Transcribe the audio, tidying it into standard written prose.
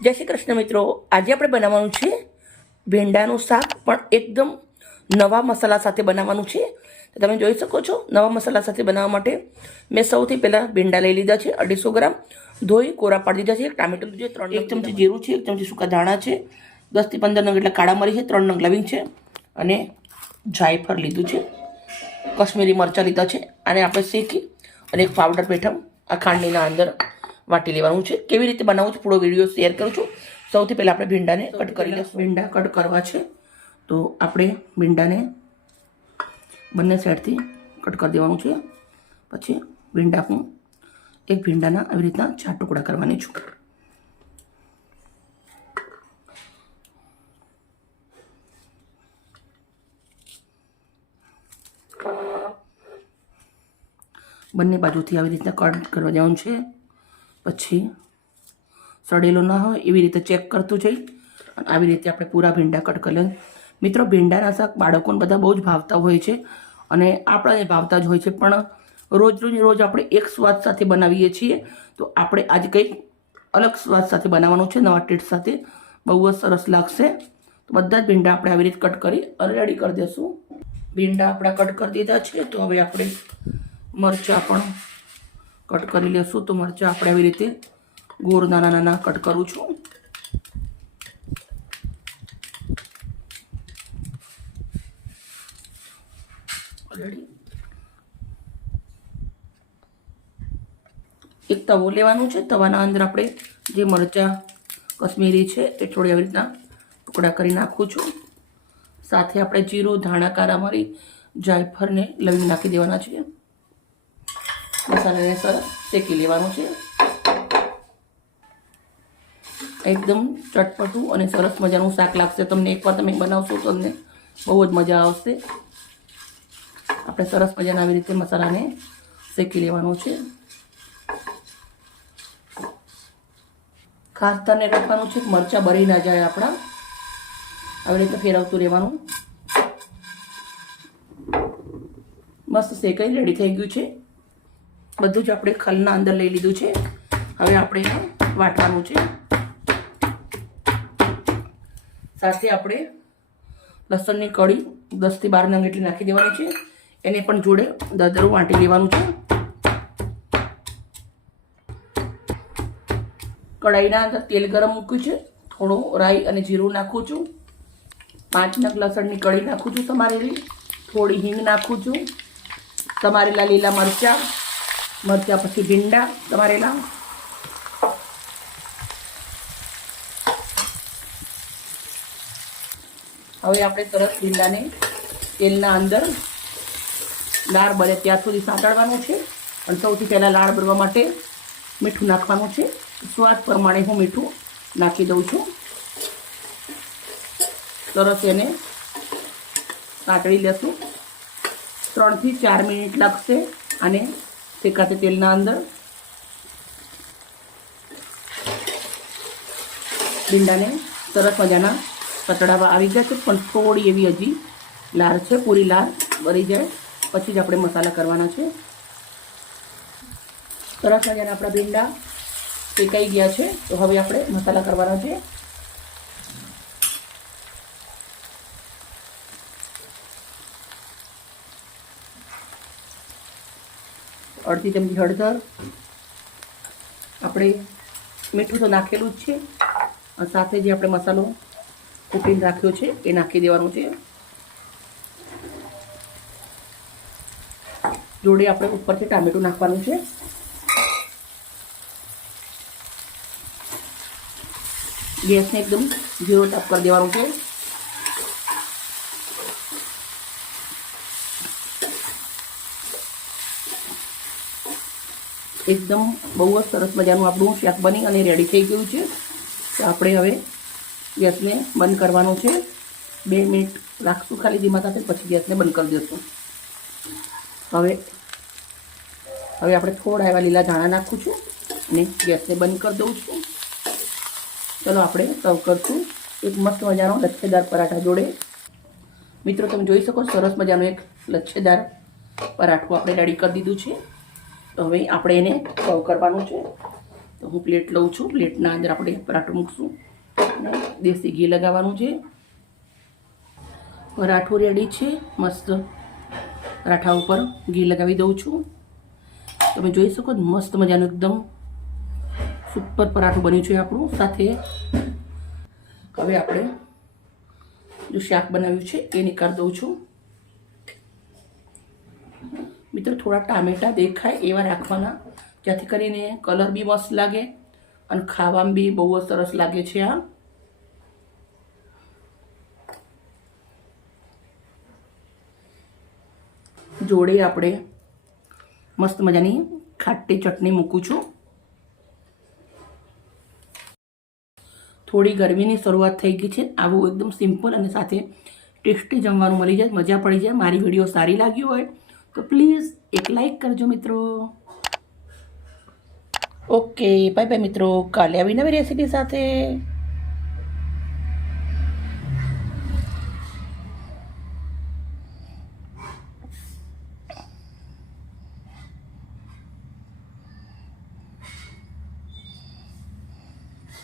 जय श्री कृष्ण मित्रों, आज આપણે બનાવવાનું છે ભીંડાનું શાક, પણ એકદમ નવા મસાલા સાથે બનાવવાનું છે। તો તમે જોઈ શકો છો, નવા મસાલા સાથે બનાવવા માટે મેં સૌથી પહેલા ભીંડા લઈ લીધા છે 250 ગ્રામ, ધોઈ કોરા પાડી દીધા છે। એક ટામેટું લીધું છે, 3 ચમચી જીરું છે, 1 ચમચી સૂકા ધાણા છે, 10 થી 15 નંગ એટલે કાળા મરી છે, 3 નંગ લવિંગ છે અને જાયફળ લીધું છે, કશ્મીરી મરચાં લીધા છે। આને આપણે શેકી અને એક પાવડર પેઠમ આ ખાંડણીના અંદર વાટી લેવાનું છે। કેવી રીતે બનાવવું છે પૂરો વિડીયો શેર કરું છું। સૌથી પહેલાં આપણે ભીંડાને કટ કરી લઈશું। ભીંડા કટ કરવા છે તો આપણે ભીંડાને બંને સાઈડથી કટ કરી દેવાનું છે। પછી ભીંડા હું એક ભીંડાના આવી રીતના 4 ટુકડા કરવાની છું। બંને બાજુથી આવી રીતના કટ કરવા દેવાનું છે। પછી સડેલો ના હોય એવી રીતે ચેક કરતું જઈ અને આવી રીતે આપણે પૂરા ભીંડા કટ કરી લઈએ। મિત્રો, ભીંડાના શાક બાળકોને બધા બહુ જ ભાવતા હોય છે અને આપણાને ભાવતા જ હોય છે, પણ રોજ આપણે એક સ્વાદ સાથે બનાવીએ છીએ। તો આપણે આજે કંઈક અલગ સ્વાદ સાથે બનાવવાનું છે, નવા ટેસ્ટ સાથે, બહુ જ સરસ લાગશે। તો બધા જ ભીંડા આપણે આવી રીતે કટ કરી અને રેડી કરી દઈશું। ભીંડા આપણા કટ કરી દીધા છે, તો હવે આપણે મરચાં પણ કટ કરી લેશું। તો મરચાં આપણે આવી રીતે ગોળ નાના નાના કટ કરું છું। એક તવો લેવાનું છે, તવાના અંદર આપણે જે મરચાં કશ્મીરી છે એ થોડી આવી રીતના ટુકડા કરી નાખું છું। સાથે આપણે જીરું, ધાણા, કાળા મરી, જાયફળને લવિંગ નાખી દેવાના છે। મસાલાને સરસ શેકી લેવાનું છે। એકદમ ચટપટું અને સરસ મજાનું શાક લાગશે તમને। એકવાર તમે બનાવશો તો તમને બહુ જ મજા આવશે। આપણે સરસ મજાના આવી રીતે મસાલાને શેકી લેવાનો છે। ખાસ ધ્યાન રાખવાનું છે કે મરચાં બળી ના જાય આપણા, આવી રીતે ફેરવતું રહેવાનું। મસ્ત શેકાઈ રેડી થઈ ગયું છે। બધું જ આપણે ખલના અંદર લઈ લીધું છે। હવે આપણે એને વાટવાનું છે। સાથે આપણે લસણની કળી 10 થી 12 નંગ એટલી નાખી દેવાની છે। એને પણ જોડે દરદરું વાટી લેવાનું છે। કઢાઈના અંદર તેલ ગરમ મૂક્યું છે, થોડું રાઈ અને જીરું નાખું છું, 5 નંગ લસણની કળી નાખું છું સમારેલી, થોડી હિંગ નાખું છું, સમારેલા લીલા મરચાં, પછી ભીંડા સમારેલા, હવે આપણે સરસ ભીંડાને તેલના અંદર લાળ બળે ત્યાં સુધી સાંતળવાનું છે। અને સૌથી પહેલાં લાળ બળવા માટે મીઠું નાખવાનું છે। સ્વાદ પ્રમાણે હું મીઠું નાખી દઉં છું। સરસ એને સાંતળી લેશું। 3 થી 4 મિનિટ લાગશે અને શેકાતે તેલના અંદર। ભીંડાને સરસ મજાના પતળાવા આવી ગયા છે, પણ થોડી એવી હજી લાળ છે, પૂરી લાળ બળી જાય પછી જ આપણે મસાલા કરવાના છે। સરસ મજાના આપણા ભીંડા શેકાઈ ગયા છે, તો હવે આપણે મસાલા કરવાના છે। અડધી ચમચી હળદર, આપણે મીઠું તો નાખેલું જ છે, અને સાથે જે આપણે મસાલો કૂટીને રાખ્યો છે એ નાખી દેવાનું છે। જોડે આપણે ઉપરથી ટામેટું નાખવાનું છે। ગેસને એકદમ ધીરો તાપ કરી દેવાનું છે। એકદમ બહુ જ સરસ મજાનું આપણું શાક બની અને રેડી થઈ ગયું છે। તો આપણે હવે ગેસને બંધ કરવાનો છે। 2 મિનિટ રાખશું ખાલી ધીમા તાપે, પછી ગેસને બંધ કરી દઈશું। હવે આપણે થોડા એવા લીલા ધાણા નાખું છું અને ગેસને બંધ કરી દઉં છું। ચલો આપણે સર્વ કરશું એક મસ્ત મજાનો લચ્છેદાર પરાઠા જોડે। મિત્રો, તમે જોઈ શકો સરસ મજાનો એક લચ્છેદાર પરાઠું આપણે રેડી કરી દીધું છે। તો હવે આપણે એને સર્વ કરવાનું છે। તો હું પ્લેટ લઉં છું. પ્લેટના અંદર આપણે પરાઠું મૂકશું. દેશી ઘી લગાવવાનું છે. પરાઠું રેડી છે. મસ્ત પરાઠા ઉપર ઘી લગાવી દઉં છું. તમે જોઈ શકો મસ્ત મજાનું એકદમ સુપર પરાઠું બન્યું છે આપણું. સાથે હવે આપણે જો શાક બનાવ્યું છે એ નીકાળી દઉં છું. મિત્રો થોડા ટામેટાં દેખાય એવા રાખવાના, જેથી કરીને કલર બી મસ્ત લાગે અને ખાવામાં બી બહુ જ સરસ લાગે છે. આ જોડે આપણે મસ્ત મજાની ખાટી ચટણી મૂકું છું. થોડી ગરમીની શરૂઆત થઈ ગઈ છે. આવું એકદમ સિમ્પલ અને સાથે ટેસ્ટી જમવાનું મળી જાય, મજા પડી જાય. મારી વિડીયો સારી લાગી હોય તો પ્લીઝ એક લાઈક કરજો મિત્રો. ઓકે, બાય બાય મિત્રો. કાલે આવી નવી રેસીપી સાથે.